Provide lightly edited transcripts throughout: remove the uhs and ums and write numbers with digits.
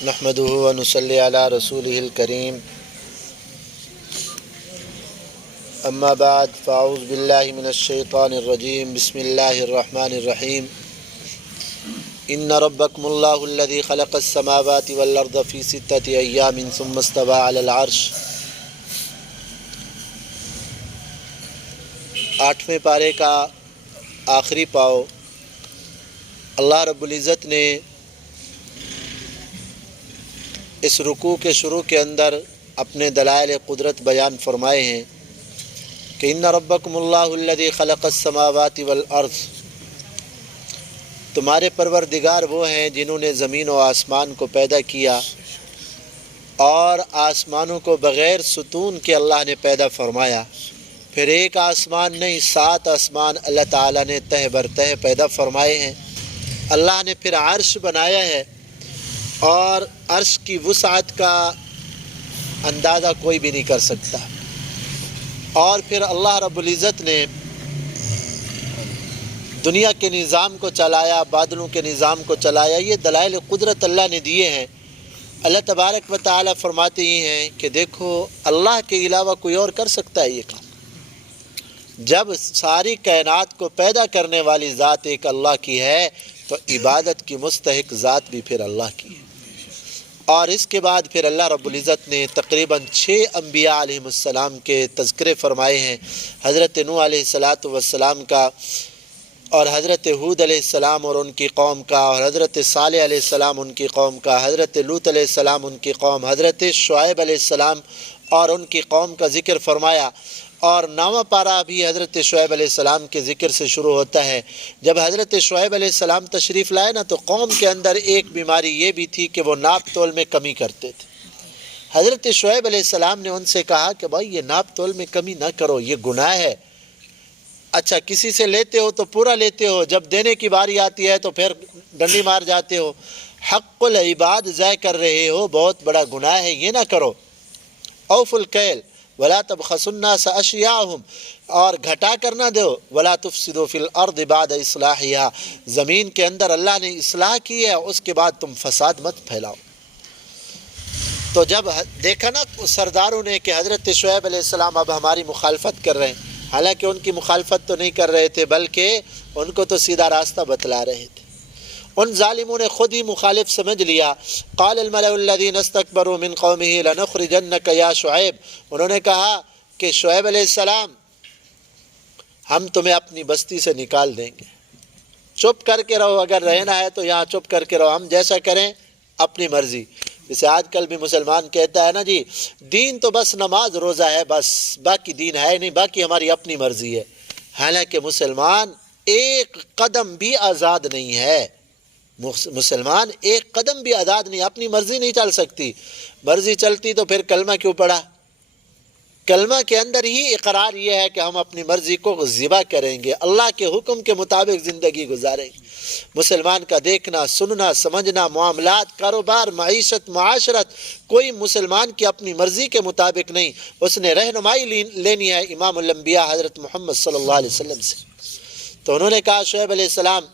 نحمده و نصلی علی رسوله الکریم اما بعد فاعوذ باللہ من الشیطان الرجیم بسم اللہ الرحمن الرحیم ان ربکم اللہ الذی خلق السماوات والارض فی ستۃ ایام ثم استوى علی العرش۔ 8ویں پارے کا آخری پاؤ اللہ رب العزت نے اس رکوع کے شروع کے اندر اپنے دلائل قدرت بیان فرمائے ہیں کہ ان ربکم اللہ الذی خلق السماوات والارض، تمہارے پروردگار وہ ہیں جنہوں نے زمین و آسمان کو پیدا کیا، اور آسمانوں کو بغیر ستون کے اللہ نے پیدا فرمایا۔ پھر ایک آسمان نہیں، 7 آسمان اللہ تعالیٰ نے تہ بر تہ پیدا فرمائے ہیں۔ اللہ نے پھر عرش بنایا ہے، اور عرش کی وسعت کا اندازہ کوئی بھی نہیں کر سکتا۔ اور پھر اللہ رب العزت نے دنیا کے نظام کو چلایا، بادلوں کے نظام کو چلایا۔ یہ دلائل قدرت اللہ نے دیے ہیں۔ اللہ تبارک و تعالیٰ فرماتے ہی ہیں کہ دیکھو اللہ کے علاوہ کوئی اور کر سکتا ہے یہ کام؟ جب ساری کائنات کو پیدا کرنے والی ذات ایک اللہ کی ہے تو عبادت کی مستحق ذات بھی پھر اللہ کی ہے۔ اور اس کے بعد پھر اللہ رب العزت نے تقریباً 6 انبیاء علیہ السلام کے تذکرے فرمائے ہیں، حضرت نوح علیہ السلام کا، اور حضرت ہود علیہ السلام اور ان کی قوم کا، اور حضرت صالح علیہ السلام ان کی قوم کا، حضرت لوط علیہ السلام ان کی قوم، حضرت شعیب علیہ السلام اور ان کی قوم کا ذکر فرمایا۔ اور 9واں پارہ بھی حضرت شعیب علیہ السلام کے ذکر سے شروع ہوتا ہے۔ جب حضرت شعیب علیہ السلام تشریف لائے نا تو قوم کے اندر ایک بیماری یہ بھی تھی کہ وہ ناپ تول میں کمی کرتے تھے۔ حضرت شعیب علیہ السلام نے ان سے کہا کہ بھائی یہ ناپ تول میں کمی نہ کرو، یہ گناہ ہے۔ اچھا کسی سے لیتے ہو تو پورا لیتے ہو، جب دینے کی باری آتی ہے تو پھر ڈنڈی مار جاتے ہو، حق العباد ضائع کر رہے ہو، بہت بڑا گناہ ہے، یہ نہ کرو۔ اوفوا الکیل ولا تبخسوا الناس اشیاءهم، اور گھٹا کر نہ دو، ولا تفسدوا فی الارض بعد اصلاحها، زمین کے اندر اللہ نے اصلاح کی ہے اس کے بعد تم فساد مت پھیلاؤ۔ تو جب دیکھا نا سرداروں نے کہ حضرت شعیب علیہ السلام اب ہماری مخالفت کر رہے ہیں، حالانکہ ان کی مخالفت تو نہیں کر رہے تھے بلکہ ان کو تو سیدھا راستہ بتلا رہے تھے، ان ظالموں نے خود ہی مخالف سمجھ لیا۔ قال الملأ الذین استکبروا من قومہ لنخرجنک یا شعیب، انہوں نے کہا کہ شعیب علیہ السلام ہم تمہیں اپنی بستی سے نکال دیں گے، چپ کر کے رہو، اگر رہنا ہے تو یہاں چپ کر کے رہو، ہم جیسا کریں اپنی مرضی۔ جیسے آج کل بھی مسلمان کہتا ہے نا جی دین تو بس نماز روزہ ہے، بس باقی دین ہے نہیں، باقی ہماری اپنی مرضی ہے۔ حالانکہ مسلمان ایک قدم بھی آزاد نہیں ہے، مسلمان ایک قدم بھی آزاد نہیں، اپنی مرضی نہیں چل سکتی۔ مرضی چلتی تو پھر کلمہ کیوں پڑھا؟ کلمہ کے اندر ہی اقرار یہ ہے کہ ہم اپنی مرضی کو ذبح کریں گے، اللہ کے حکم کے مطابق زندگی گزاریں گے۔ مسلمان کا دیکھنا، سننا، سمجھنا، معاملات، کاروبار، معیشت، معاشرت، کوئی مسلمان کی اپنی مرضی کے مطابق نہیں، اس نے رہنمائی لینی ہے امام الانبیاء حضرت محمد صلی اللہ علیہ وسلم سے۔ تو انہوں نے کہا شعیب علیہ السلام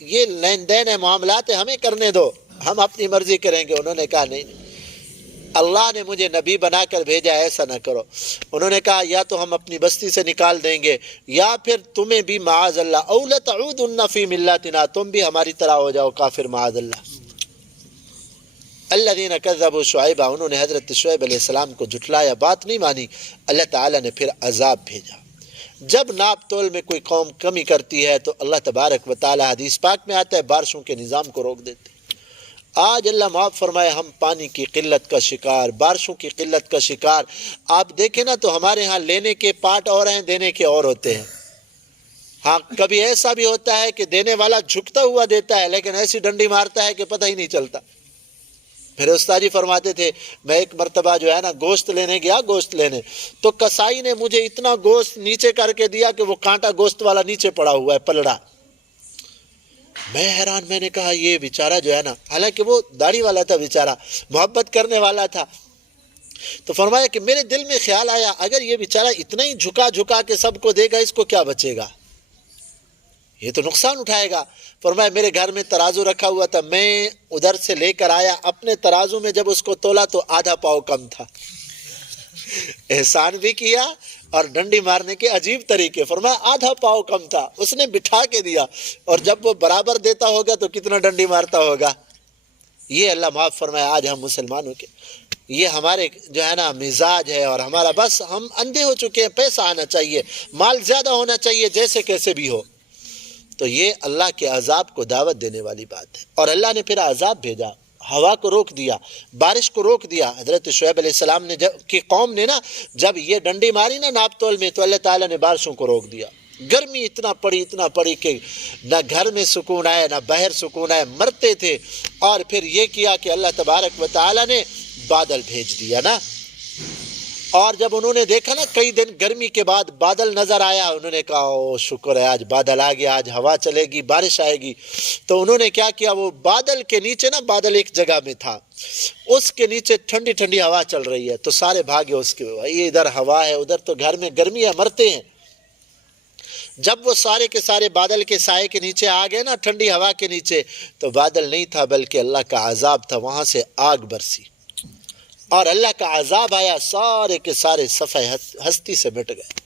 یہ لین دین ہے، معاملات ہے، ہمیں کرنے دو، ہم اپنی مرضی کریں گے۔ انہوں نے کہا نہیں، اللہ نے مجھے نبی بنا کر بھیجا، ایسا نہ کرو۔ انہوں نے کہا یا تو ہم اپنی بستی سے نکال دیں گے یا پھر تمہیں بھی معاذ اللہ او لتعودن فی ملتنا، تم بھی ہماری طرح ہو جاؤ کافر، معاذ اللہ۔ الذین کذبوا شعیبا، انہوں نے حضرت شعیب علیہ السلام کو جھٹلایا، بات نہیں مانی، اللہ تعالیٰ نے پھر عذاب بھیجا۔ جب ناپ تول میں کوئی قوم کمی کرتی ہے تو اللہ تبارک و تعالیٰ، حدیث پاک میں آتا ہے، بارشوں کے نظام کو روک دیتے۔ آج اللہ معاف فرمائے ہم پانی کی قلت کا شکار، بارشوں کی قلت کا شکار۔ آپ دیکھیں نا تو ہمارے ہاں لینے کے پارٹ اور ہیں، دینے کے اور ہوتے ہیں۔ ہاں کبھی ایسا بھی ہوتا ہے کہ دینے والا جھکتا ہوا دیتا ہے لیکن ایسی ڈنڈی مارتا ہے کہ پتہ ہی نہیں چلتا۔ میرے استاد جی فرماتے تھے، میں ایک مرتبہ جو ہے نا گوشت لینے گیا، گوشت لینے، تو کسائی نے مجھے اتنا گوشت نیچے کر کے دیا کہ وہ کانٹا گوشت والا نیچے پڑا ہوا ہے، پلڑا۔ میں حیران، میں نے کہا یہ بیچارہ جو ہے نا، حالانکہ وہ داڑھی والا تھا بیچارہ، محبت کرنے والا تھا، تو فرمایا کہ میرے دل میں خیال آیا اگر یہ بیچارہ اتنا ہی جھکا جھکا کے سب کو دے گا، اس کو کیا بچے گا؟ یہ تو نقصان اٹھائے گا۔ فرمایا میرے گھر میں ترازو رکھا ہوا تھا، میں ادھر سے لے کر آیا، اپنے ترازو میں جب اس کو تولا تو آدھا پاؤ کم تھا۔ احسان بھی کیا اور ڈنڈی مارنے کے عجیب طریقے۔ فرمایا آدھا پاؤ کم تھا، اس نے بٹھا کے دیا، اور جب وہ برابر دیتا ہوگا تو کتنا ڈنڈی مارتا ہوگا۔ یہ اللہ معاف فرمائے آج ہم مسلمانوں کے یہ ہمارے جو ہے نا مزاج ہے، اور ہمارا بس ہم اندھے ہو چکے ہیں۔ پیسہ آنا چاہیے، مال زیادہ ہونا چاہیے، جیسے کیسے بھی ہو۔ تو یہ اللہ کے عذاب کو دعوت دینے والی بات ہے۔ اور اللہ نے پھر عذاب بھیجا، ہوا کو روک دیا، بارش کو روک دیا۔ حضرت شعیب علیہ السلام نے کی قوم نے نا جب یہ ڈنڈی ماری نا ناپ تول میں، تو اللہ تعالیٰ نے بارشوں کو روک دیا۔ گرمی اتنا پڑی کہ نہ گھر میں سکون آئے نہ باہر سکون آئے، مرتے تھے۔ اور پھر یہ کیا کہ اللہ تبارک و تعالیٰ نے بادل بھیج دیا نا، اور جب انہوں نے دیکھا نا کئی دن گرمی کے بعد بادل نظر آیا، انہوں نے کہا او شکر ہے آج بادل آ گیا، آج ہوا چلے گی، بارش آئے گی۔ تو انہوں نے کیا کیا، وہ بادل کے نیچے نا، بادل ایک جگہ میں تھا، اس کے نیچے ٹھنڈی ٹھنڈی ہوا چل رہی ہے، تو سارے بھاگے اس کے، یہ ادھر ہوا ہے، ادھر تو گھر میں گرمی ہے، مرتے ہیں۔ جب وہ سارے کے سارے بادل کے سائے کے نیچے آ گئے نا، ٹھنڈی ہوا کے نیچے، تو بادل نہیں تھا بلکہ اللہ کا عذاب تھا، وہاں سے آگ برسی اور اللہ کا عذاب آیا، سارے کے سارے صفحے ہستی سے مٹ گئے۔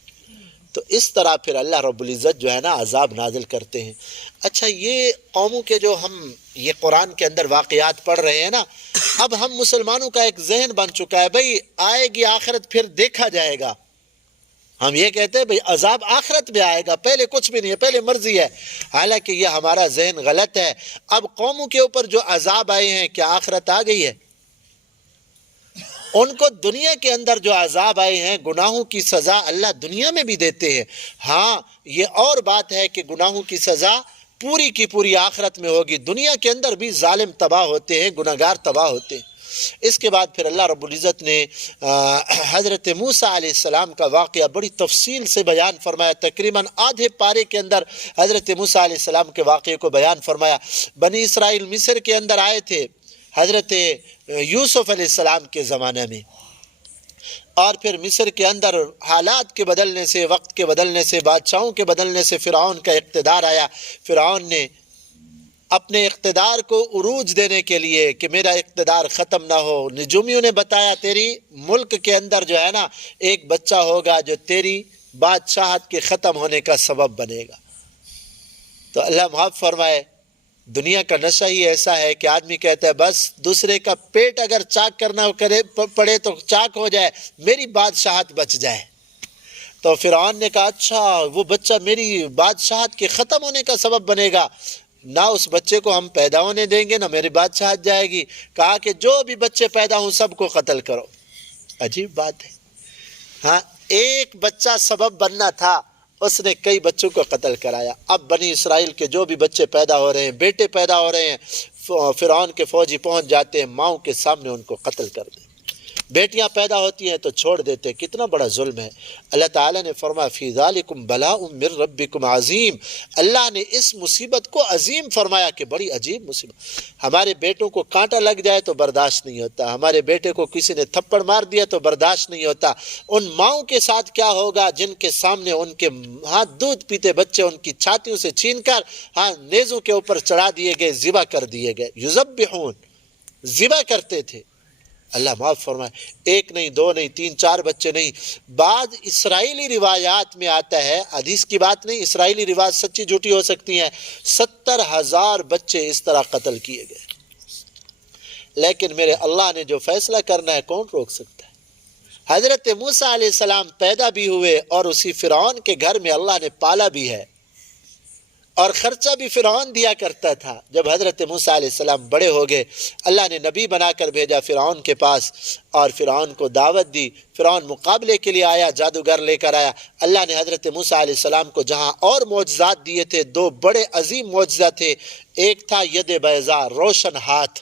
تو اس طرح پھر اللہ رب العزت جو ہے نا عذاب نازل کرتے ہیں۔ اچھا، یہ قوموں کے جو ہم یہ قرآن کے اندر واقعات پڑھ رہے ہیں نا، اب ہم مسلمانوں کا ایک ذہن بن چکا ہے، بھئی آئے گی آخرت پھر دیکھا جائے گا۔ ہم یہ کہتے ہیں بھئی عذاب آخرت میں آئے گا، پہلے کچھ بھی نہیں ہے، پہلے مرضی ہے۔ حالانکہ یہ ہمارا ذہن غلط ہے۔ اب قوموں کے اوپر جو عذاب آئے ہیں، کیا آخرت آ گئی ہے؟ ان کو دنیا کے اندر جو عذاب آئے ہیں، گناہوں کی سزا اللہ دنیا میں بھی دیتے ہیں۔ ہاں، یہ اور بات ہے کہ گناہوں کی سزا پوری کی پوری آخرت میں ہوگی۔ دنیا کے اندر بھی ظالم تباہ ہوتے ہیں، گناہگار تباہ ہوتے ہیں۔ اس کے بعد پھر اللہ رب العزت نے حضرت موسیٰ علیہ السلام کا واقعہ بڑی تفصیل سے بیان فرمایا۔ تقریباً آدھے پارے کے اندر حضرت موسیٰ علیہ السلام کے واقعے کو بیان فرمایا۔ بنی اسرائیل مصر کے اندر آئے تھے حضرت یوسف علیہ السلام کے زمانے میں، اور پھر مصر کے اندر حالات کے بدلنے سے، وقت کے بدلنے سے، بادشاہوں کے بدلنے سے فرعون کا اقتدار آیا۔ فرعون نے اپنے اقتدار کو عروج دینے کے لیے کہ میرا اقتدار ختم نہ ہو، نجومیوں نے بتایا تیری ملک کے اندر جو ہے نا ایک بچہ ہوگا جو تیری بادشاہت کے ختم ہونے کا سبب بنے گا۔ تو اللہ معاف فرمائے، دنیا کا نشہ ہی ایسا ہے کہ آدمی کہتا ہے بس دوسرے کا پیٹ اگر چاک کرنا پڑے تو چاک ہو جائے، میری بادشاہت بچ جائے۔ تو فرعون نے کہا اچھا وہ بچہ میری بادشاہت کے ختم ہونے کا سبب بنے گا، نہ اس بچے کو ہم پیدا ہونے دیں گے نہ میری بادشاہت جائے گی۔ کہا کہ جو بھی بچے پیدا ہوں سب کو قتل کرو۔ عجیب بات ہے، ہاں ایک بچہ سبب بننا تھا، اس نے کئی بچوں کو قتل کرایا۔ اب بنی اسرائیل کے جو بھی بچے پیدا ہو رہے ہیں، بیٹے پیدا ہو رہے ہیں، فرعون کے فوجی پہنچ جاتے ہیں، ماؤں کے سامنے ان کو قتل کر دیں۔ بیٹیاں پیدا ہوتی ہیں تو چھوڑ دیتے، کتنا بڑا ظلم ہے۔ اللہ تعالیٰ نے فرمایا فی ذالکم بلاء من ربکم عظیم، اللہ نے اس مصیبت کو عظیم فرمایا کہ بڑی عجیب مصیبت۔ ہمارے بیٹوں کو کانٹا لگ جائے تو برداشت نہیں ہوتا، ہمارے بیٹے کو کسی نے تھپڑ مار دیا تو برداشت نہیں ہوتا۔ ان ماؤں کے ساتھ کیا ہوگا جن کے سامنے ان کے ہاتھ دودھ پیتے بچے ان کی چھاتیوں سے چھین کر نیزوں کے اوپر چڑھا دیے گئے، ذبح کر دیے گئے، یذبحون، ذبح کرتے تھے۔ اللہ معاف فرمائے، ایک نہیں، دو نہیں، تین چار بچے نہیں۔ بعض اسرائیلی روایات میں آتا ہے، حدیث کی بات نہیں، اسرائیلی روایت سچی جھوٹی ہو سکتی ہیں، 70,000 بچے اس طرح قتل کیے گئے۔ لیکن میرے اللہ نے جو فیصلہ کرنا ہے کون روک سکتا ہے؟ حضرت موسیٰ علیہ السلام پیدا بھی ہوئے اور اسی فرعون کے گھر میں اللہ نے پالا بھی ہے، اور خرچہ بھی فرعون دیا کرتا تھا۔ جب حضرت موسیٰ علیہ السلام بڑے ہو گئے، اللہ نے نبی بنا کر بھیجا فرعون کے پاس، اور فرعون کو دعوت دی۔ فرعون مقابلے کے لیے آیا، جادوگر لے کر آیا۔ اللہ نے حضرت موسیٰ علیہ السلام کو جہاں اور معجزات دیے تھے، 2 بڑے عظیم معجزات تھے۔ ایک تھا ید بیضاء، روشن ہاتھ۔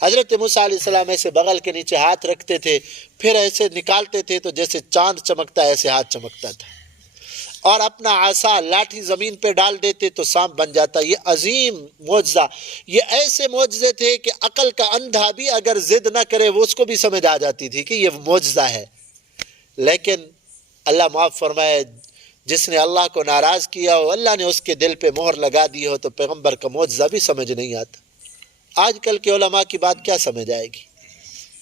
حضرت موسیٰ علیہ السلام ایسے بغل کے نیچے ہاتھ رکھتے تھے، پھر ایسے نکالتے تھے تو جیسے چاند چمکتا ہے ایسے ہاتھ چمکتا تھا، اور اپنا عصا لاٹھی زمین پہ ڈال دیتے تو سانپ بن جاتا۔ یہ عظیم معجزہ، یہ ایسے معجزے تھے کہ عقل کا اندھا بھی اگر ضد نہ کرے وہ اس کو بھی سمجھ آ جاتی تھی کہ یہ معجزہ ہے۔ لیکن اللہ معاف فرمائے، جس نے اللہ کو ناراض کیا ہو، اللہ نے اس کے دل پہ مہر لگا دی ہو، تو پیغمبر کا معجزہ بھی سمجھ نہیں آتا۔ آج کل کے علماء کی بات کیا سمجھ آئے گی؟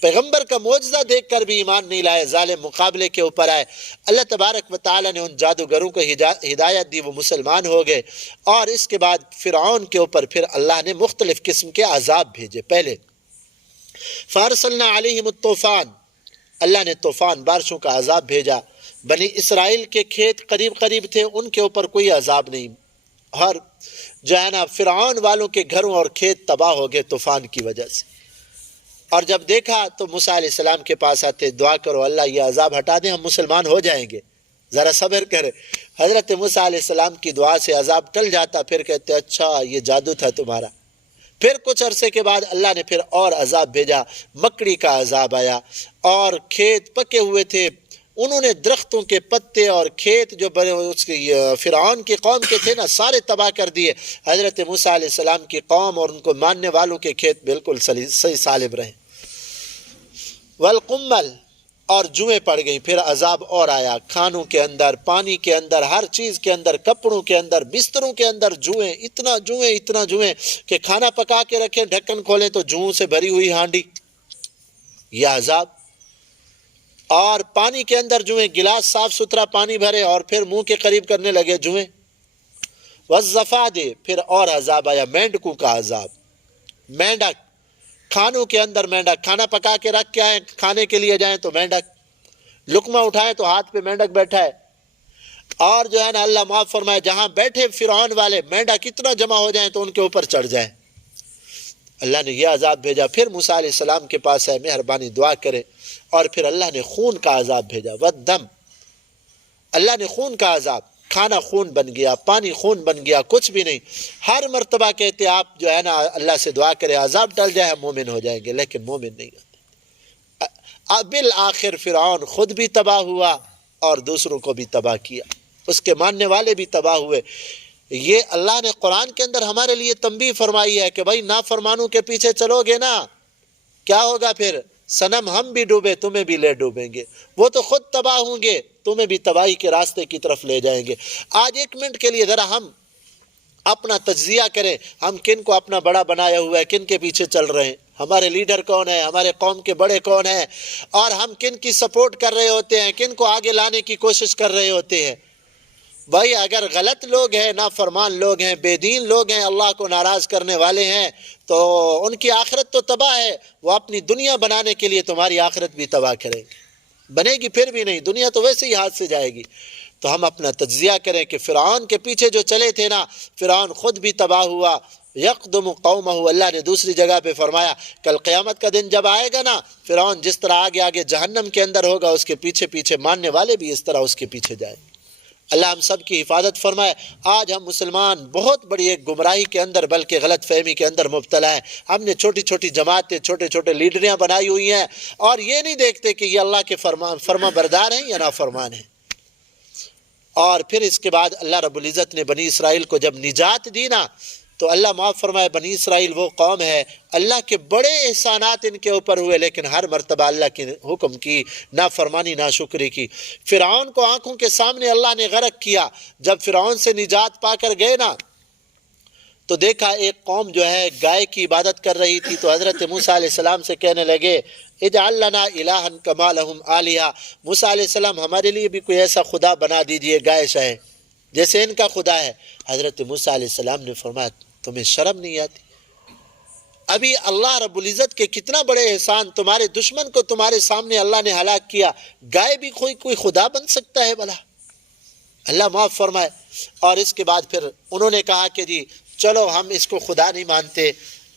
پیغمبر کا معجزہ دیکھ کر بھی ایمان نہیں لائے، ظالم مقابلے کے اوپر آئے۔ اللہ تبارک و تعالیٰ نے ان جادوگروں کو ہدایت دی، وہ مسلمان ہو گئے، اور اس کے بعد فرعون کے اوپر پھر اللہ نے مختلف قسم کے عذاب بھیجے۔ پہلے فارسلنا علیہم الطوفان، اللہ نے طوفان بارشوں کا عذاب بھیجا۔ بنی اسرائیل کے کھیت قریب قریب تھے، ان کے اوپر کوئی عذاب نہیں، اور جو ہے نا فرعون والوں کے گھروں اور کھیت تباہ ہو گئے طوفان کی وجہ سے۔ اور جب دیکھا تو موسیٰ علیہ السلام کے پاس آتے، دعا کرو اللہ یہ عذاب ہٹا دیں، ہم مسلمان ہو جائیں گے، ذرا صبر کرے۔ حضرت موسیٰ علیہ السلام کی دعا سے عذاب ٹل جاتا، پھر کہتے اچھا یہ جادو تھا تمہارا۔ پھر کچھ عرصے کے بعد اللہ نے پھر اور عذاب بھیجا، مکڑی کا عذاب آیا، اور کھیت پکے ہوئے تھے، انہوں نے درختوں کے پتے اور کھیت جو بڑے اس کی فرعون کی قوم کے تھے نا سارے تباہ کر دیے۔ حضرت موسیٰ علیہ السلام کی قوم اور ان کو ماننے والوں کے کھیت بالکل صحیح سالم رہے۔ والقمل، اور جوئیں پڑ گئیں، پھر عذاب اور آیا، کھانوں کے اندر، پانی کے اندر، ہر چیز کے اندر، کپڑوں کے اندر، بستروں کے اندر جوئیں، اتنا جوئیں کہ کھانا پکا کے رکھیں، ڈھکن کھولیں تو جوؤں سے بھری ہوئی ہانڈی، یہ عذاب۔ اور پانی کے اندر جوئیں، گلاس صاف ستھرا پانی بھرے اور پھر منہ کے قریب کرنے لگے جوئیں۔ والضفادع، پھر اور عذاب آیا، مینڈکوں کا عذاب، مینڈک، کھانوں کے اندر مینڈک، کھانا پکا کے رکھ کے آئیں، کھانے کے لیے جائیں تو مینڈک، لقمہ اٹھائیں تو ہاتھ پہ مینڈک بیٹھا ہے۔ اور جو ہے نا اللہ معاف فرمائے، جہاں بیٹھے فرعون والے مینڈک اتنا جمع ہو جائیں تو ان کے اوپر چڑھ جائیں۔ اللہ نے یہ عذاب بھیجا۔ پھر موسیٰ علیہ السلام کے پاس ہے، مہربانی دعا کرے، اور پھر اللہ نے خون کا عذاب بھیجا، والدم، اللہ نے خون کا عذاب، کھانا خون بن گیا، پانی خون بن گیا، کچھ بھی نہیں۔ ہر مرتبہ کہتے آپ جو ہے نا اللہ سے دعا کرے عذاب ٹل جائے ہم مومن ہو جائیں گے، لیکن مومن نہیں ہوتے۔ بالآخر فرعون خود بھی تباہ ہوا اور دوسروں کو بھی تباہ کیا، اس کے ماننے والے بھی تباہ ہوئے۔ یہ اللہ نے قرآن کے اندر ہمارے لیے تنبیہ فرمائی ہے کہ بھائی نافرمانوں کے پیچھے چلو گے نا کیا ہوگا پھر؟ صنم ہم بھی ڈوبے تمہیں بھی لے ڈوبیں گے، وہ تو خود تباہ ہوں گے تمہیں بھی تباہی کے راستے کی طرف لے جائیں گے۔ آج ایک منٹ کے لیے ذرا ہم اپنا تجزیہ کریں، ہم کن کو اپنا بڑا بنایا ہوا ہے، کن کے پیچھے چل رہے ہیں، ہمارے لیڈر کون ہیں، ہمارے قوم کے بڑے کون ہیں، اور ہم کن کی سپورٹ کر رہے ہوتے ہیں، کن کو آگے لانے کی کوشش کر رہے ہوتے ہیں۔ بھائی اگر غلط لوگ ہیں، نافرمان لوگ ہیں، بے دین لوگ ہیں، اللہ کو ناراض کرنے والے ہیں، تو ان کی آخرت تو تباہ ہے، وہ اپنی دنیا بنانے کے لیے تمہاری آخرت بھی تباہ کریں گے، بنے گی پھر بھی نہیں، دنیا تو ویسے ہی ہاتھ سے جائے گی۔ تو ہم اپنا تجزیہ کریں کہ فرعون کے پیچھے جو چلے تھے نا، فرعون خود بھی تباہ ہوا۔ یقدم قومہ، اللہ نے دوسری جگہ پہ فرمایا کل قیامت کا دن جب آئے گا نا، فرعون جس طرح آگے آگے جہنم کے اندر ہوگا، اس کے پیچھے پیچھے ماننے والے بھی اس طرح اس کے پیچھے جائیں۔ اللہ ہم سب کی حفاظت فرمائے۔ آج ہم مسلمان بہت بڑی ایک گمراہی کے اندر بلکہ غلط فہمی کے اندر مبتلا ہیں۔ ہم نے چھوٹی چھوٹی جماعتیں، چھوٹے چھوٹے لیڈریاں بنائی ہوئی ہیں، اور یہ نہیں دیکھتے کہ یہ اللہ کے فرما بردار ہیں یا نافرمان ہیں۔ اور پھر اس کے بعد اللہ رب العزت نے بنی اسرائیل کو جب نجات دی نا، تو اللہ معاف فرمائے بنی اسرائیل وہ قوم ہے اللہ کے بڑے احسانات ان کے اوپر ہوئے، لیکن ہر مرتبہ اللہ کے حکم کی نافرمانی ناشکری کی۔ فرعون کو آنکھوں کے سامنے اللہ نے غرق کیا۔ جب فرعون سے نجات پا کر گئے نا تو دیکھا ایک قوم جو ہے گائے کی عبادت کر رہی تھی، تو حضرت موسیٰ علیہ السلام سے کہنے لگے اجعل لنا الہا کما لہم آلہہ، موسیٰ علیہ السلام ہمارے لیے بھی کوئی ایسا خدا بنا دیجئے گائے شائے جیسے ان کا خدا ہے۔ حضرت موسیٰ علیہ السلام نے فرمایا تمہیں شرم نہیں آتی؟ ابھی اللہ رب العزت کے کتنا بڑے احسان، تمہارے دشمن کو تمہارے سامنے اللہ نے ہلاک کیا، گائے بھی کوئی خدا بن سکتا ہے بھلا؟ اللہ معاف فرمائے۔ اور اس کے بعد پھر انہوں نے کہا کہ جی چلو ہم اس کو خدا نہیں مانتے،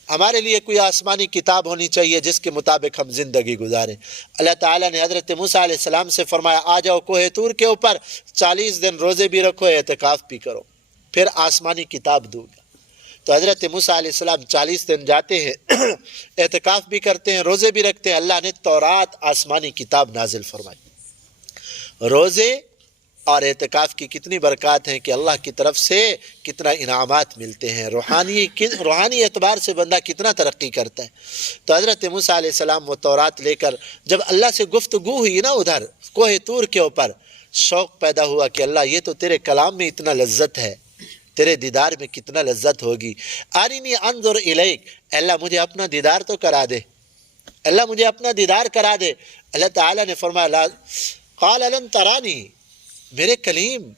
ہمارے لیے کوئی آسمانی کتاب ہونی چاہیے جس کے مطابق ہم زندگی گزاریں۔ اللہ تعالیٰ نے حضرت موسیٰ علیہ السلام سے فرمایا آ جاؤ کوہ طور کے اوپر، 40 دن روزے بھی رکھو، اعتکاف بھی کرو، پھر آسمانی کتاب دوں گا۔ تو حضرت موسیٰ علیہ السلام 40 دن جاتے ہیں، اعتکاف بھی کرتے ہیں، روزے بھی رکھتے ہیں، اللہ نے تورات آسمانی کتاب نازل فرمائی۔ روزے اور اعتکاف کی کتنی برکات ہیں کہ اللہ کی طرف سے کتنا انعامات ملتے ہیں، روحانی اعتبار سے بندہ کتنا ترقی کرتا ہے۔ تو حضرت موسیٰ علیہ السلام وہ تورات لے کر جب اللہ سے گفتگو ہوئی نا ادھر کوہ طور کے اوپر، شوق پیدا ہوا کہ اللہ یہ تو تیرے کلام میں اتنا لذت ہے، تیرے دیدار میں کتنا لذت ہوگی۔ ارنی انظر الیک، اللہ مجھے اپنا دیدار تو کرا دے، اللہ مجھے اپنا دیدار کرا دے۔ اللہ تعالیٰ نے فرمایا قال لن ترانی، میرے کلیم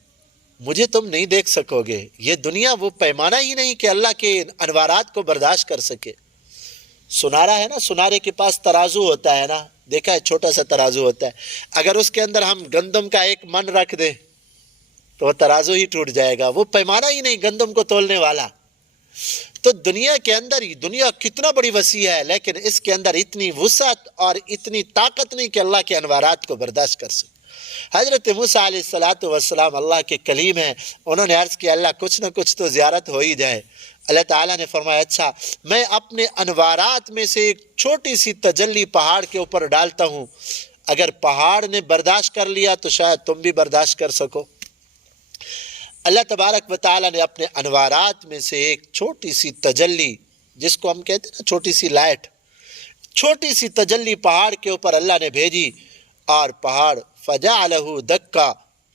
مجھے تم نہیں دیکھ سکو گے۔ یہ دنیا وہ پیمانہ ہی نہیں کہ اللہ کے انوارات کو برداشت کر سکے۔ سنارا ہے نا، سنارے کے پاس ترازو ہوتا ہے نا، دیکھا ہے چھوٹا سا ترازو ہوتا ہے، اگر اس کے اندر ہم گندم کا ایک من رکھ دیں تو وہ ترازو ہی ٹوٹ جائے گا، وہ پیمانہ ہی نہیں گندم کو تولنے والا۔ تو دنیا کے اندر ہی، دنیا کتنا بڑی وسیع ہے، لیکن اس کے اندر اتنی وسعت اور اتنی طاقت نہیں کہ اللہ کے انوارات کو برداشت کر سکے۔ حضرت موسیٰ علیہ السلام اللہ کے کلیم ہیں، انہوں نے عرض کیا اللہ کچھ نہ کچھ تو زیارت ہو ہی جائے۔ اللہ تعالیٰ نے فرمایا اچھا میں اپنے انوارات میں سے ایک چھوٹی سی تجلی پہاڑ کے اوپر ڈالتا ہوں، اگر پہاڑ نے برداشت کر لیا تو شاید تم بھی برداشت کر سکو۔ اللہ تبارک و تعالیٰ نے اپنے انوارات میں سے ایک چھوٹی سی تجلی، جس کو ہم کہتے ہیں نا چھوٹی سی لائٹ، چھوٹی سی تجلی پہاڑ کے اوپر اللہ نے بھیجی، اور پہاڑ فجعلہ دکا،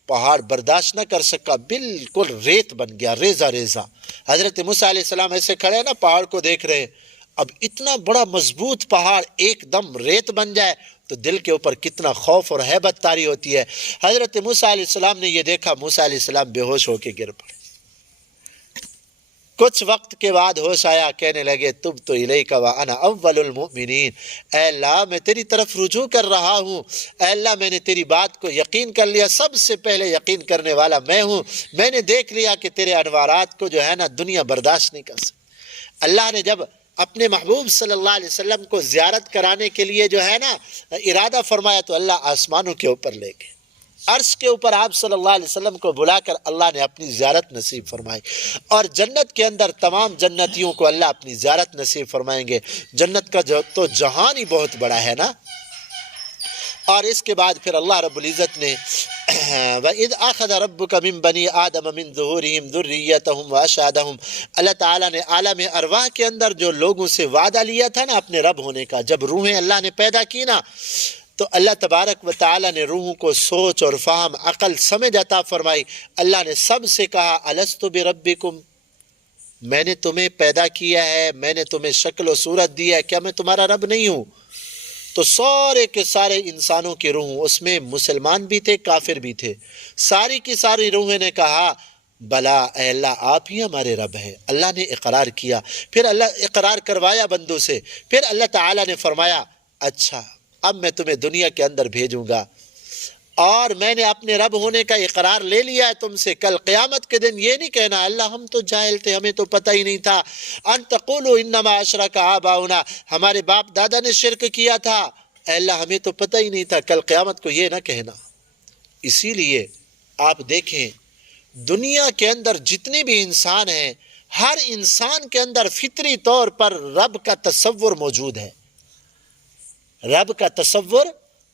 پہاڑ برداشت نہ کر سکا، بالکل ریت بن گیا، ریزہ ریزہ۔ حضرت موسیٰ علیہ السلام ایسے کھڑے ہیں نا، پہاڑ کو دیکھ رہے ہیں، اب اتنا بڑا مضبوط پہاڑ ایک دم ریت بن جائے تو دل کے اوپر کتنا خوف اور ہیبت طاری ہوتی ہے۔ حضرت موسیٰ علیہ السلام نے یہ دیکھا، موسیٰ علیہ السلام بے ہوش ہو کے گر پڑے۔ کچھ وقت کے بعد ہوش آیا، کہنے لگے تبت الیک وانا اول المؤمنین، اے اللہ میں تیری طرف رجوع کر رہا ہوں، اے اللہ میں نے تیری بات کو یقین کر لیا، سب سے پہلے یقین کرنے والا میں ہوں، میں نے دیکھ لیا کہ تیرے انوارات کو جو ہے نا دنیا برداشت نہیں کر سکتی۔ اللہ نے جب اپنے محبوب صلی اللہ علیہ وسلم کو زیارت کرانے کے لیے جو ہے نا ارادہ فرمایا تو اللہ آسمانوں کے اوپر لے گئے، عرش کے اوپر آپ صلی اللہ علیہ وسلم کو بلا کر اللہ نے اپنی زیارت نصیب فرمائی، اور جنت کے اندر تمام جنتیوں کو اللہ اپنی زیارت نصیب فرمائیں گے۔ جنت کا تو جہان ہی بہت بڑا ہے نا۔ اور اس کے بعد پھر اللہ رب العزت نے وَإِذْ أَخَذَ رَبُّكَ مِن بَنِي آدَمَ مِن ظُهُورِهِمْ ذُرِّيَّتَهُمْ وَأَشْهَدَهُمْ، اللہ تعالیٰ نے عالم ارواح کے اندر جو لوگوں سے وعدہ لیا تھا نا اپنے رب ہونے کا، جب روحیں اللہ نے پیدا کی نا تو اللہ تبارک و تعالیٰ نے روحوں کو سوچ اور فہم، عقل، سمجھ عطا فرمائی۔ اللہ نے سب سے کہا الست بربکم، میں نے تمہیں پیدا کیا ہے، میں نے تمہیں شکل و صورت دی ہے، کیا میں تمہارا رب نہیں ہوں؟ تو سارے کے سارے انسانوں کی روح، اس میں مسلمان بھی تھے کافر بھی تھے، ساری کی ساری روحیں نے کہا بلا اے اللہ آپ ہی ہمارے رب ہیں۔ اللہ نے اقرار کیا، پھر اللہ اقرار کروایا بندوں سے، پھر اللہ تعالیٰ نے فرمایا اچھا اب میں تمہیں دنیا کے اندر بھیجوں گا، اور میں نے اپنے رب ہونے کا اقرار لے لیا ہے تم سے، کل قیامت کے دن یہ نہیں کہنا اللہ ہم تو جاہل تھے، ہمیں تو پتہ ہی نہیں تھا، ان تقولوا انما اشرک آباؤنا، ہمارے باپ دادا نے شرک کیا تھا، اے اللہ ہمیں تو پتہ ہی نہیں تھا، کل قیامت کو یہ نہ کہنا۔ اسی لیے آپ دیکھیں دنیا کے اندر جتنے بھی انسان ہیں، ہر انسان کے اندر فطری طور پر رب کا تصور موجود ہے، رب کا تصور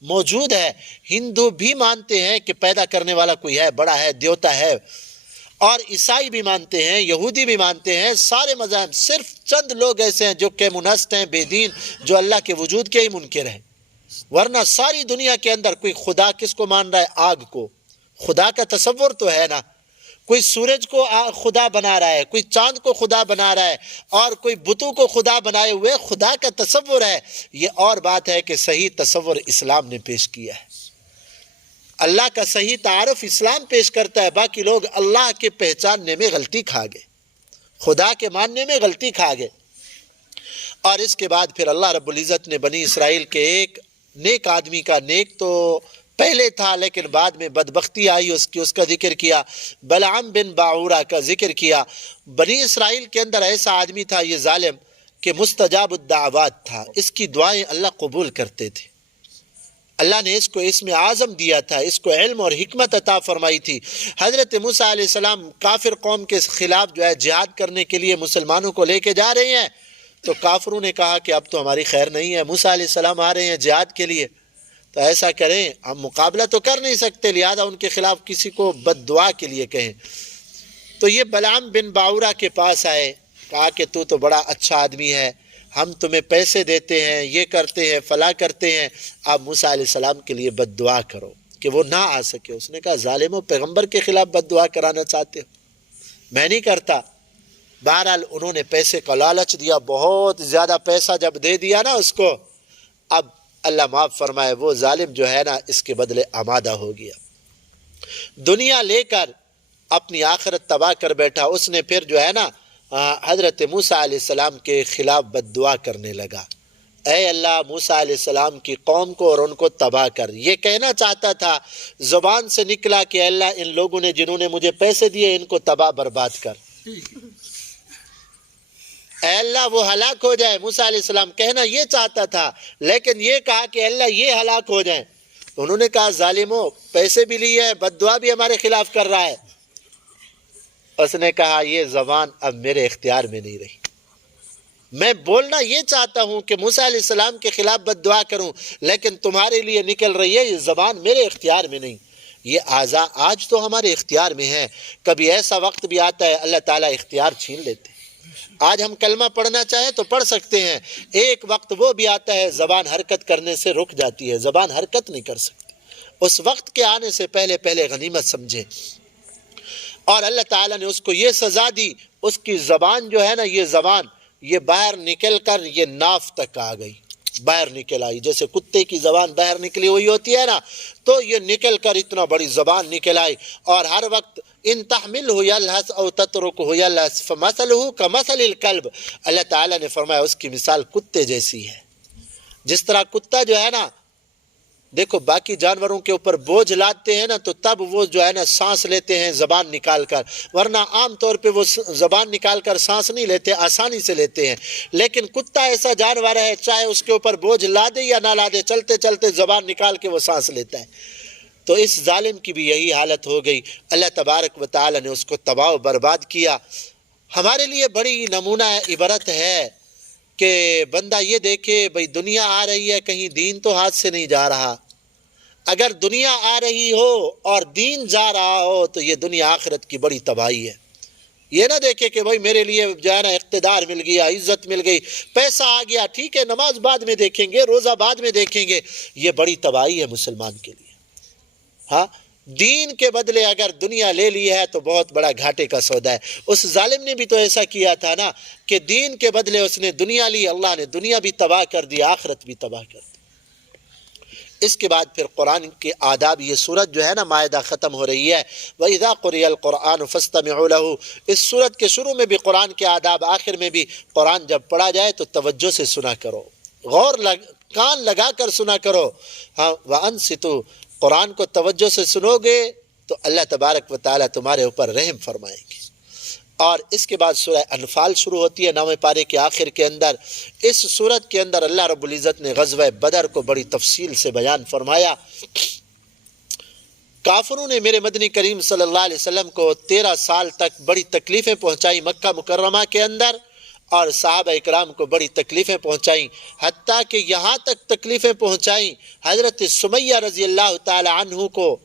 موجود ہے۔ ہندو بھی مانتے ہیں کہ پیدا کرنے والا کوئی ہے، بڑا ہے، دیوتا ہے، اور عیسائی بھی مانتے ہیں، یہودی بھی مانتے ہیں، سارے مذاہب، صرف چند لوگ ایسے ہیں جو کمیونسٹ ہیں، بے دین، جو اللہ کے وجود کے ہی منکر ہیں، ورنہ ساری دنیا کے اندر کوئی خدا کس کو مان رہا ہے؟ آگ کو، خدا کا تصور تو ہے نا، کوئی سورج کو خدا بنا رہا ہے، کوئی چاند کو خدا بنا رہا ہے، اور کوئی بتوں کو خدا بنائے ہوئے، خدا کا تصور ہے۔ یہ اور بات ہے کہ صحیح تصور اسلام نے پیش کیا ہے، اللہ کا صحیح تعارف اسلام پیش کرتا ہے، باقی لوگ اللہ کے پہچاننے میں غلطی کھا گئے، خدا کے ماننے میں غلطی کھا گئے۔ اور اس کے بعد پھر اللہ رب العزت نے بنی اسرائیل کے ایک نیک آدمی کا، نیک تو پہلے تھا لیکن بعد میں بدبختی آئی اس کا ذکر کیا، بلعام بن باعورہ کا ذکر کیا۔ بنی اسرائیل کے اندر ایسا آدمی تھا یہ ظالم کہ مستجاب الدعوات تھا، اس کی دعائیں اللہ قبول کرتے تھے، اللہ نے اس کو اسم اعظم دیا تھا، اس کو علم اور حکمت عطا فرمائی تھی۔ حضرت موسیٰ علیہ السلام کافر قوم کے خلاف جو ہے جہاد کرنے کے لیے مسلمانوں کو لے کے جا رہے ہیں، تو کافروں نے کہا کہ اب تو ہماری خیر نہیں ہے، موسیٰ علیہ السلام آ رہے ہیں جہاد کے لیے، تو ایسا کریں ہم مقابلہ تو کر نہیں سکتے، لہذا ان کے خلاف کسی کو بد دعا کے لیے کہیں۔ تو یہ بلعام بن باعورہ کے پاس آئے، کہا کہ تو بڑا اچھا آدمی ہے، ہم تمہیں پیسے دیتے ہیں، یہ کرتے ہیں، فلاں کرتے ہیں، آپ موسیٰ علیہ السلام کے لیے بد دعا کرو۔ کہ وہ نہ آ سکے۔ اس نے کہا ظالموں، پیغمبر کے خلاف بد دعا کرانا چاہتے ہو؟ میں نہیں کرتا۔ بہرحال انہوں نے پیسے کا لالچ دیا، بہت زیادہ پیسہ جب دے دیا نا اس کو، اب اللہ معاف فرمائے وہ ظالم جو ہے نا اس کے بدلے آمادہ ہو گیا، دنیا لے کر اپنی آخرت تباہ کر بیٹھا۔ اس نے پھر جو ہے نا حضرت موسیٰ علیہ السلام کے خلاف بد دعا کرنے لگا، اے اللہ موسیٰ علیہ السلام کی قوم کو اور ان کو تباہ کر۔ یہ کہنا چاہتا تھا، زبان سے نکلا کہ اللہ ان لوگوں نے جنہوں نے مجھے پیسے دیے ان کو تباہ برباد کر، اے اللہ وہ ہلاک ہو جائے۔ موسیٰ علیہ السلام کہنا یہ چاہتا تھا، لیکن یہ کہا کہ اللہ یہ ہلاک ہو جائیں۔ انہوں نے کہا ظالموں، پیسے بھی لیے ہے، بد دعا بھی ہمارے خلاف کر رہا ہے۔ اس نے کہا یہ زبان اب میرے اختیار میں نہیں رہی، میں بولنا یہ چاہتا ہوں کہ موسیٰ علیہ السلام کے خلاف بد دعا کروں، لیکن تمہارے لیے نکل رہی ہے، یہ زبان میرے اختیار میں نہیں۔ یہ اعضاء آج تو ہمارے اختیار میں ہے، کبھی ایسا وقت بھی آتا ہے اللہ تعالیٰ اختیار چھین لیتے ہیں۔ آج ہم کلمہ پڑھنا چاہیں تو پڑھ سکتے ہیں، ایک وقت وہ بھی آتا ہے زبان حرکت کرنے سے رک جاتی ہے، زبان حرکت نہیں کر سکتی۔ اس وقت کے آنے سے پہلے غنیمت سمجھیں۔ اور اللہ تعالیٰ نے اس کو یہ سزا دی، اس کی زبان جو ہے نا، یہ زبان یہ باہر نکل کر یہ ناف تک آ گئی، باہر نکل آئی، جیسے کتے کی زبان باہر نکلی ہوئی ہوتی ہے نا، تو یہ نکل کر اتنا بڑی زبان نکل آئی۔ اور ہر وقت ان تحملہ یلہث او تترکہ یلہث فمثلہ کمثل الکلب، اللہ تعالیٰ نے فرمایا اس کی مثال کتے جیسی ہے۔ جس طرح کتا جو ہے نا، دیکھو باقی جانوروں کے اوپر بوجھ لاتے ہیں نا تو تب وہ جو ہے نا سانس لیتے ہیں زبان نکال کر، ورنہ عام طور پہ وہ زبان نکال کر سانس نہیں لیتے، آسانی سے لیتے ہیں۔ لیکن کتا ایسا جانور ہے، چاہے اس کے اوپر بوجھ لا دے یا نہ لا دے، چلتے چلتے زبان نکال کے وہ سانس لیتا ہے۔ تو اس ظالم کی بھی یہی حالت ہو گئی، اللہ تبارک و تعالی نے اس کو تباہ و برباد کیا۔ ہمارے لیے بڑی نمونہ عبرت ہے کہ بندہ یہ دیکھے بھئی دنیا آ رہی ہے، کہیں دین تو ہاتھ سے نہیں جا رہا۔ اگر دنیا آ رہی ہو اور دین جا رہا ہو تو یہ دنیا آخرت کی بڑی تباہی ہے۔ یہ نہ دیکھے کہ بھئی میرے لیے جو ہے نا اقتدار مل گیا، عزت مل گئی، پیسہ آ گیا، ٹھیک ہے نماز بعد میں دیکھیں گے، روزہ بعد میں دیکھیں گے، یہ بڑی تباہی ہے مسلمان کے لیے۔ ہاں، دین کے بدلے اگر دنیا لے لی ہے تو بہت بڑا گھاٹے کا سودا ہے۔ اس ظالم نے بھی تو ایسا کیا تھا نا کہ دین کے بدلے اس نے دنیا لی، اللہ نے دنیا بھی تباہ کر دی، آخرت بھی تباہ کر دی۔ اس کے بعد پھر قرآن کے آداب، یہ سورت جو ہے نا مائدہ ختم ہو رہی ہے، وَإِذَا قُرِئَ الْقُرْآنُ فَاسْتَمِعُوا لَهُ، اس سورت کے شروع میں بھی قرآن کے آداب، آخر میں بھی قرآن جب پڑھا جائے تو توجہ سے سنا کرو، کان لگا کر سنا کرو۔ ہاں، وَأَنصِتُوا، قرآن کو توجہ سے سنو گے تو اللہ تبارک و تعالیٰ تمہارے اوپر رحم فرمائیں گے۔ اور اس کے بعد سورہ انفال شروع ہوتی ہے 9ویں پارے کے آخر کے اندر۔ اس سورت کے اندر اللہ رب العزت نے غزوہ بدر کو بڑی تفصیل سے بیان فرمایا۔ کافروں نے میرے مدنی کریم صلی اللہ علیہ وسلم کو 13 سال تک بڑی تکلیفیں پہنچائی مکہ مکرمہ کے اندر، اور صحابہ اکرام کو بڑی تکلیفیں پہنچائیں، حتیٰ کہ یہاں تک تکلیفیں پہنچائیں حضرت سمیہ رضی اللہ تعالی عنہ کو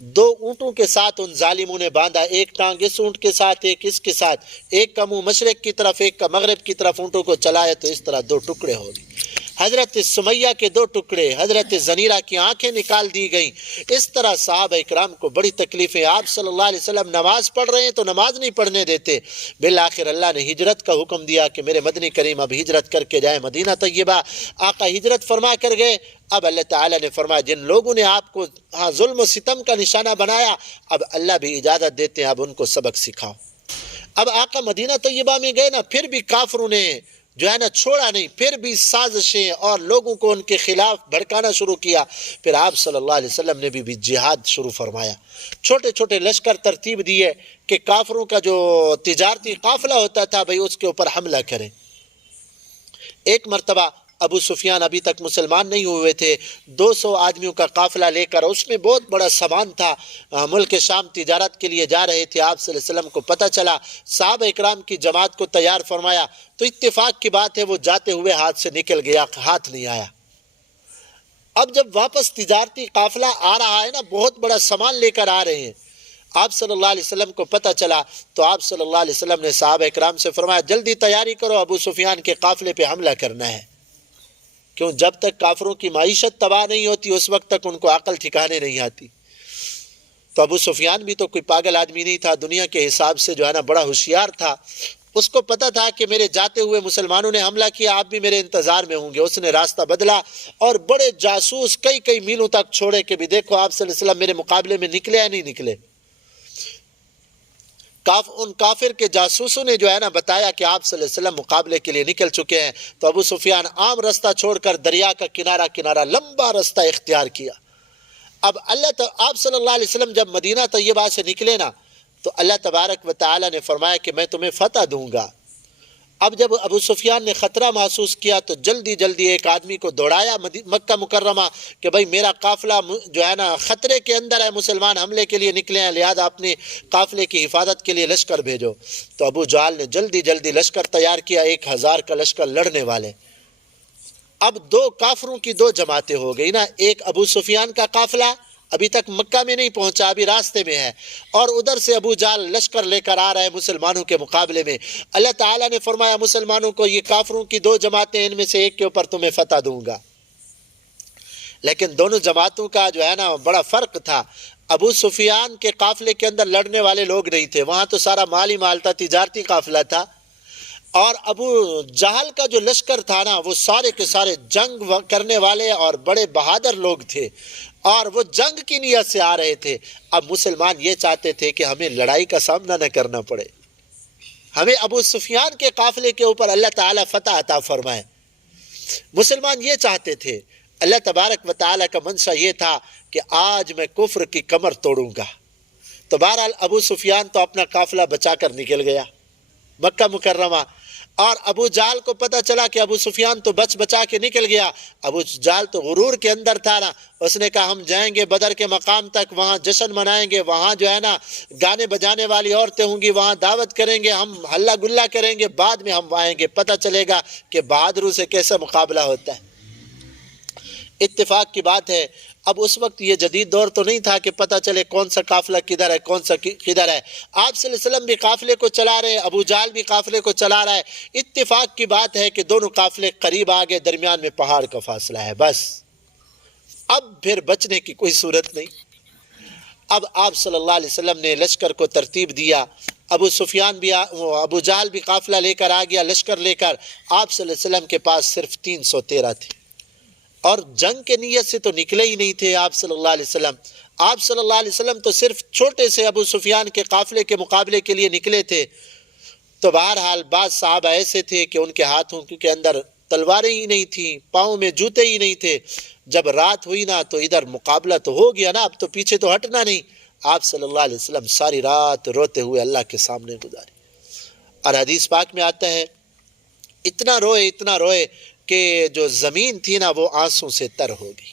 2 اونٹوں کے ساتھ ان ظالموں نے باندھا، ایک ٹانگ اس اونٹ کے ساتھ، ایک اس کے ساتھ، ایک کا منہ مشرق کی طرف، ایک کا مغرب کی طرف اونٹوں کو چلایا، تو اس طرح 2 ٹکڑے ہو گئے۔ حضرت سمیہ کے 2 ٹکڑے، حضرت زنیرہ کی آنکھیں نکال دی گئیں۔ اس طرح صحابہ اکرام کو بڑی تکلیفیں، آپ صلی اللہ علیہ وسلم نماز پڑھ رہے ہیں تو نماز نہیں پڑھنے دیتے۔ بالآخر اللہ نے ہجرت کا حکم دیا کہ میرے مدنی کریم اب ہجرت کر کے جائیں مدینہ طیبہ۔ آقا ہجرت فرما کر گئے۔ اب اللہ تعالیٰ نے فرمایا جن لوگوں نے آپ کو ظلم و ستم کا نشانہ بنایا، اب اللہ بھی اجازت دیتے ہیں اب ان کو سبق سکھاؤ۔ اب آقا مدینہ طیبہ میں گئے نا، پھر بھی کافروں نے جو ہے نا چھوڑا نہیں، پھر بھی سازشیں اور لوگوں کو ان کے خلاف بھڑکانا شروع کیا۔ پھر آپ صلی اللہ علیہ وسلم نے بھی جہاد شروع فرمایا، چھوٹے چھوٹے لشکر ترتیب دیے کہ کافروں کا جو تجارتی قافلہ ہوتا تھا بھئی اس کے اوپر حملہ کریں۔ ایک مرتبہ ابو سفیان ابھی تک مسلمان نہیں ہوئے تھے، 200 آدمیوں کا قافلہ لے کر، اس میں بہت بڑا سامان تھا، ملک شام تجارت کے لیے جا رہے تھے۔ آپ صلی اللہ علیہ وسلم کو پتہ چلا، صحابہ اکرام کی جماعت کو تیار فرمایا، تو اتفاق کی بات ہے وہ جاتے ہوئے ہاتھ سے نکل گیا، ہاتھ نہیں آیا۔ اب جب واپس تجارتی قافلہ آ رہا ہے نا، بہت بڑا سامان لے کر آ رہے ہیں، آپ صلی اللہ علیہ وسلم کو پتہ چلا، تو آپ صلی اللہ علیہ وسلم نے صحابہ اکرام سے فرمایا جلدی تیاری کرو، ابو سفیان کے قافلے پہ حملہ کرنا ہے۔ کیوں؟ جب تک کافروں کی معیشت تباہ نہیں ہوتی اس وقت تک ان کو عقل ٹھکانے نہیں آتی۔ تو ابو سفیان بھی تو کوئی پاگل آدمی نہیں تھا، دنیا کے حساب سے جو ہے نا بڑا ہوشیار تھا۔ اس کو پتہ تھا کہ میرے جاتے ہوئے مسلمانوں نے حملہ کیا، آپ بھی میرے انتظار میں ہوں گے۔ اس نے راستہ بدلا اور بڑے جاسوس کئی میلوں تک چھوڑے کہ بھی دیکھو آپ صلی اللہ علیہ وسلم میرے مقابلے میں نکلے یا نہیں نکلے۔ ان کافر کے جاسوسوں نے جو ہے نا بتایا کہ آپ صلی اللہ علیہ وسلم مقابلے کے لیے نکل چکے ہیں۔ تو ابو سفیان عام رستہ چھوڑ کر دریا کا کنارہ لمبا رستہ اختیار کیا۔ اب آپ صلی اللہ علیہ وسلم جب مدینہ طیبہ سے نکلے نا تو اللہ تبارک و تعالی نے فرمایا کہ میں تمہیں فتح دوں گا۔ اب جب ابو سفیان نے خطرہ محسوس کیا تو جلدی ایک آدمی کو دوڑایا مکہ مکرمہ کہ بھائی میرا قافلہ جو ہے نا خطرے کے اندر ہے، مسلمان حملے کے لیے نکلے ہیں، لہذا اپنے قافلے کی حفاظت کے لیے لشکر بھیجو۔ تو ابو جہل نے جلدی لشکر تیار کیا، 1000 کا لشکر لڑنے والے۔ اب کافروں کی 2 جماعتیں ہو گئی نا، ایک ابو سفیان کا قافلہ ابھی تک مکہ میں نہیں پہنچا، ابھی راستے میں ہے، اور ادھر سے ابو جہل لشکر لے کر آ رہا ہے مسلمانوں کے مقابلے میں۔ اللہ تعالیٰ نے فرمایا مسلمانوں کو یہ کافروں کی 2 جماعتیں، ان میں سے ایک کے اوپر تمہیں فتح دوں گا۔ لیکن دونوں جماعتوں کا جو ہے نا بڑا فرق تھا۔ ابو سفیان کے قافلے کے اندر لڑنے والے لوگ نہیں تھے، وہاں تو سارا مال ہی مال تھا، تجارتی قافلہ تھا۔ اور ابو جہل کا جو لشکر تھا نا وہ سارے کے سارے جنگ کرنے والے اور بڑے بہادر لوگ تھے، اور وہ جنگ کی نیت سے آ رہے تھے۔ اب مسلمان یہ چاہتے تھے کہ ہمیں لڑائی کا سامنا نہ کرنا پڑے، ہمیں ابو سفیان کے قافلے کے اوپر اللہ تعالیٰ فتح عطا فرمائے۔ مسلمان یہ چاہتے تھے۔ اللہ تبارک و تعالیٰ کا منشا یہ تھا کہ آج میں کفر کی کمر توڑوں گا۔ تو بہرحال ابو سفیان تو اپنا قافلہ بچا کر نکل گیا مکہ مکرمہ، اور ابو جہل کو پتہ چلا کہ ابو سفیان تو بچا کے نکل گیا۔ ابو جہل تو غرور کے اندر تھا نا، اس نے کہا ہم جائیں گے بدر کے مقام تک، وہاں جشن منائیں گے، وہاں جو ہے نا گانے بجانے والی عورتیں ہوں گی، وہاں دعوت کریں گے، ہم ہلا گلا کریں گے، بعد میں ہم آئیں گے، پتہ چلے گا کہ بہادروں سے کیسا مقابلہ ہوتا ہے۔ اتفاق کی بات ہے اب اس وقت یہ جدید دور تو نہیں تھا کہ پتہ چلے کون سا قافلہ کدھر ہے کون سا کدھر ہے۔ آپ صلی اللہ علیہ وسلم بھی قافلے کو چلا رہے ہیں، ابو جہل بھی قافلے کو چلا رہا ہے۔ اتفاق کی بات ہے کہ دونوں قافلے قریب آ گئے، درمیان میں پہاڑ کا فاصلہ ہے، بس اب پھر بچنے کی کوئی صورت نہیں۔ اب آپ صلی اللہ علیہ وسلم نے لشکر کو ترتیب دیا، ابو سفیان بھی ابو جہل بھی قافلہ لے کر آ گیا، لشکر لے کر۔ آپ صلی اللہ علیہ وسلم کے پاس صرف 313 تھے، اور جنگ کے نیت سے تو نکلے ہی نہیں تھے آپ صلی اللہ علیہ وسلم۔ آپ صلی اللہ علیہ وسلم تو صرف چھوٹے سے ابو سفیان کے قافلے کے مقابلے کے لیے نکلے تھے۔ تو بہرحال بعض صحابہ ایسے تھے کہ ان کے ہاتھوں کے اندر تلواریں ہی نہیں تھیں، پاؤں میں جوتے ہی نہیں تھے۔ جب رات ہوئی نا تو ادھر مقابلہ تو ہو گیا نا، اب تو پیچھے تو ہٹنا نہیں۔ آپ صلی اللہ علیہ وسلم ساری رات روتے ہوئے اللہ کے سامنے گزاری، اور حدیث پاک میں آتا ہے اتنا روئے کہ جو زمین تھی نا وہ آنسوں سے تر ہو گئی،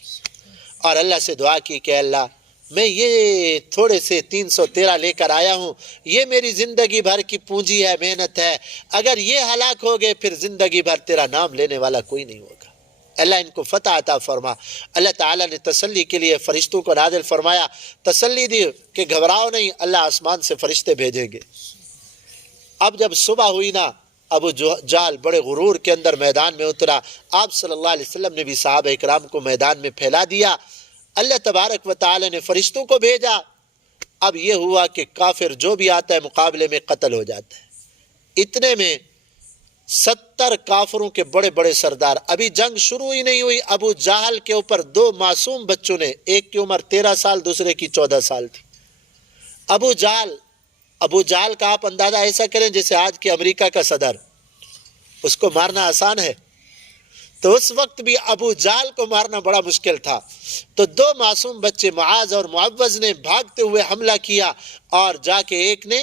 اور اللہ سے دعا کی کہ اللہ میں یہ تھوڑے سے 313 لے کر آیا ہوں، یہ میری زندگی بھر کی پونجی ہے، محنت ہے، اگر یہ ہلاک ہو گئے پھر زندگی بھر تیرا نام لینے والا کوئی نہیں ہوگا۔ اللہ ان کو فتح عطا فرما۔ اللہ تعالیٰ نے تسلی کے لیے فرشتوں کو نازل فرمایا، تسلی دی کہ گھبراؤ نہیں، اللہ آسمان سے فرشتے بھیجیں گے۔ اب جب صبح ہوئی نا ابو جہل بڑے غرور کے اندر میدان میں اترا، آپ صلی اللہ علیہ وسلم نے بھی صحابہ اکرام کو میدان میں پھیلا دیا، اللہ تبارک و تعالی نے فرشتوں کو بھیجا۔ اب یہ ہوا کہ کافر جو بھی آتا ہے مقابلے میں قتل ہو جاتا ہے۔ اتنے میں 70 کافروں کے بڑے بڑے سردار، ابھی جنگ شروع ہی نہیں ہوئی، ابو جہل کے اوپر 2 معصوم بچوں نے، ایک کی عمر 13 سال دوسرے کی 14 سال تھی۔ ابو جہل کا آپ اندازہ ایسا کریں جیسے آج کے امریکہ کا صدر، اس کو مارنا آسان ہے، تو اس وقت بھی ابو جہل کو مارنا بڑا مشکل تھا۔ تو 2 معصوم بچے معاذ اور معوذ نے بھاگتے ہوئے حملہ کیا، اور جا کے ایک نے،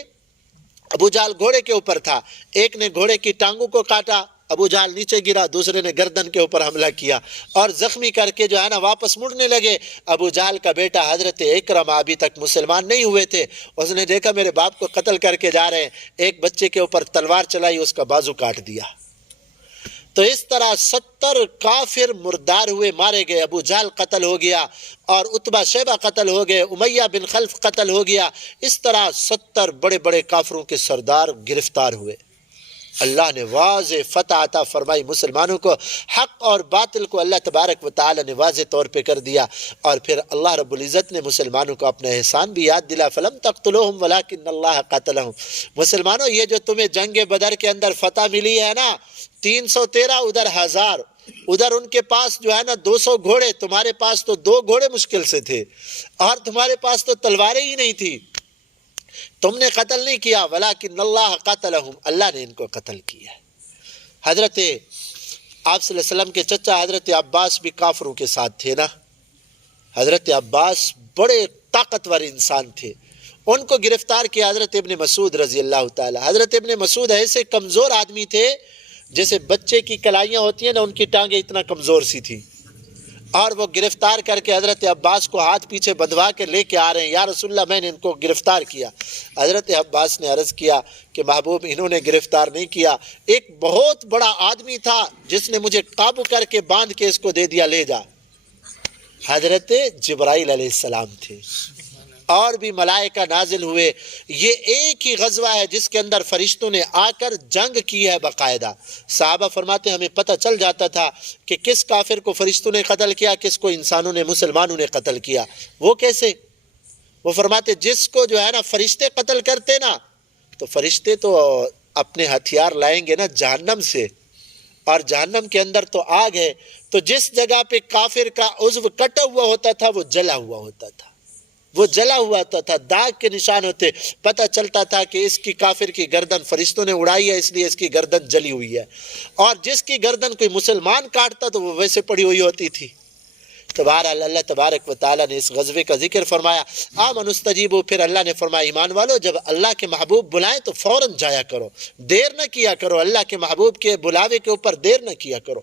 ابو جہل گھوڑے کے اوپر تھا، ایک نے گھوڑے کی ٹانگوں کو کاٹا، ابو جہل نیچے گرا، دوسرے نے گردن کے اوپر حملہ کیا اور زخمی کر کے جو ہے نا واپس مڑنے لگے۔ ابو جہل کا بیٹا حضرت اکرمہ ابھی تک مسلمان نہیں ہوئے تھے، اس نے دیکھا میرے باپ کو قتل کر کے جا رہے ہیں، ایک بچے کے اوپر تلوار چلائی، اس کا بازو کاٹ دیا۔ تو اس طرح 70 کافر مردار ہوئے، مارے گئے، ابو جہل قتل ہو گیا، اور عتبہ شیبہ قتل ہو گئے، امیہ بن خلف قتل ہو گیا۔ اس طرح 70 بڑے بڑے کافروں کے سردار گرفتار ہوئے۔ اللہ نے واضح فتح عطا فرمائی مسلمانوں کو، حق اور باطل کو اللہ تبارک و تعالی نے واضح طور پہ کر دیا۔ اور پھر اللہ رب العزت نے مسلمانوں کو اپنا احسان بھی یاد دلا، فلم تقتلوہم ولکن اللہ قتلہم۔ مسلمانوں یہ جو تمہیں جنگ بدر کے اندر فتح ملی ہے نا، 313 ادھر 1000، ادھر ان کے پاس جو ہے نا 200 گھوڑے، تمہارے پاس تو 2 گھوڑے مشکل سے تھے، اور تمہارے پاس تو تلواریں ہی نہیں تھی، تم نے قتل نہیں کیا، ولیکن اللہ قتلہم، اللہ نے ان کو قتل کیا۔ حضرت آپ صلی اللہ علیہ وسلم کے چچا حضرت عباس بھی کافروں کے ساتھ تھے نا۔ حضرت عباس بڑے طاقتور انسان تھے، ان کو گرفتار کیا حضرت ابن مسعود رضی اللہ تعالی۔ حضرت ابن مسعود ایسے کمزور آدمی تھے جیسے بچے کی کلائیاں ہوتی ہیں نا، ان کی ٹانگیں اتنا کمزور سی تھی، اور وہ گرفتار کر کے حضرت عباس کو ہاتھ پیچھے بندھوا کے لے کے آ رہے ہیں، یا رسول اللہ میں نے ان کو گرفتار کیا۔ حضرت عباس نے عرض کیا کہ محبوب انہوں نے گرفتار نہیں کیا، ایک بہت بڑا آدمی تھا جس نے مجھے قابو کر کے باندھ کے اس کو دے دیا، لے جا۔ حضرت جبرائیل علیہ السلام تھے، اور بھی ملائکہ نازل ہوئے۔ یہ ایک ہی غزوہ ہے جس کے اندر فرشتوں نے آ کر جنگ کی ہے باقاعدہ۔ صحابہ فرماتے ہمیں پتہ چل جاتا تھا کہ کس کافر کو فرشتوں نے قتل کیا، کس کو انسانوں نے، مسلمانوں نے قتل کیا۔ وہ کیسے؟ وہ فرماتے جس کو جو ہے نا فرشتے قتل کرتے نا، تو فرشتے تو اپنے ہتھیار لائیں گے نا جہنم سے، اور جہنم کے اندر تو آگ ہے، تو جس جگہ پہ کافر کا عضو کٹا ہوا ہوتا تھا وہ جلا ہوا ہوتا تھا، وہ جلا ہوا تھا، داغ کے نشان ہوتے، پتہ چلتا تھا کہ اس کی کافر کی گردن فرشتوں نے اڑائی ہے، اس لیے اس کی گردن جلی ہوئی ہے، اور جس کی گردن کوئی مسلمان کاٹتا تو وہ ویسے پڑی ہوئی ہوتی تھی۔ تو بہرحال اللہ تبارک و تعالیٰ نے اس غزوے کا ذکر فرمایا، آمنوا استجیبوا، پھر اللہ نے فرمایا ایمان والو جب اللہ کے محبوب بلائیں تو فوراً جایا کرو، دیر نہ کیا کرو، اللہ کے محبوب کے بلاوے کے اوپر دیر نہ کیا کرو۔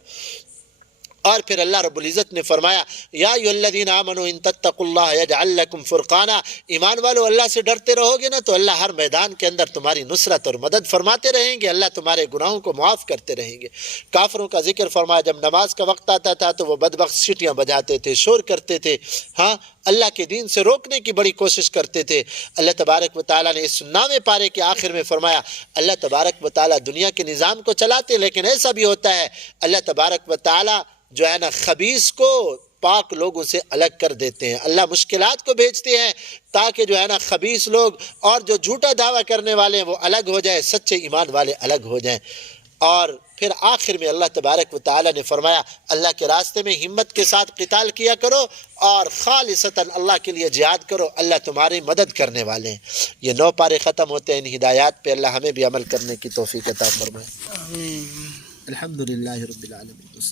اور پھر اللہ رب العزت نے فرمایا یا ایھا الذین آمنوا ان تتقوا اللہ یجعل لکم فرقانا، ایمان والو اللہ سے ڈرتے رہو گے نا تو اللہ ہر میدان کے اندر تمہاری نصرت اور مدد فرماتے رہیں گے، اللہ تمہارے گناہوں کو معاف کرتے رہیں گے۔ کافروں کا ذکر فرمایا، جب نماز کا وقت آتا تھا تو وہ بدبخت سیٹیاں بجاتے تھے، شور کرتے تھے، ہاں اللہ کے دین سے روکنے کی بڑی کوشش کرتے تھے۔ اللہ تبارک و تعالیٰ نے اس 9ویں پارے کے آخر میں فرمایا اللہ تبارک و تعالیٰ دنیا کے نظام کو چلاتے، لیکن ایسا بھی ہوتا ہے اللہ تبارک و تعالیٰ جو ہے نا خبیث کو پاک لوگوں سے الگ کر دیتے ہیں، اللہ مشکلات کو بھیجتے ہیں تاکہ جو ہے نا خبیث لوگ اور جو جھوٹا دعویٰ کرنے والے ہیں وہ الگ ہو جائیں، سچے ایمان والے الگ ہو جائیں۔ اور پھر آخر میں اللہ تبارک و تعالیٰ نے فرمایا اللہ کے راستے میں ہمت کے ساتھ قتال کیا کرو اور خالصتاً اللہ کے لیے جہاد کرو، اللہ تمہاری مدد کرنے والے ہیں۔ یہ 9 پارے ختم ہوتے ہیں، ان ہدایات پہ اللہ ہمیں بھی عمل کرنے کی توفیق عطا فرمائے۔ الحمدللہ رب العالمین۔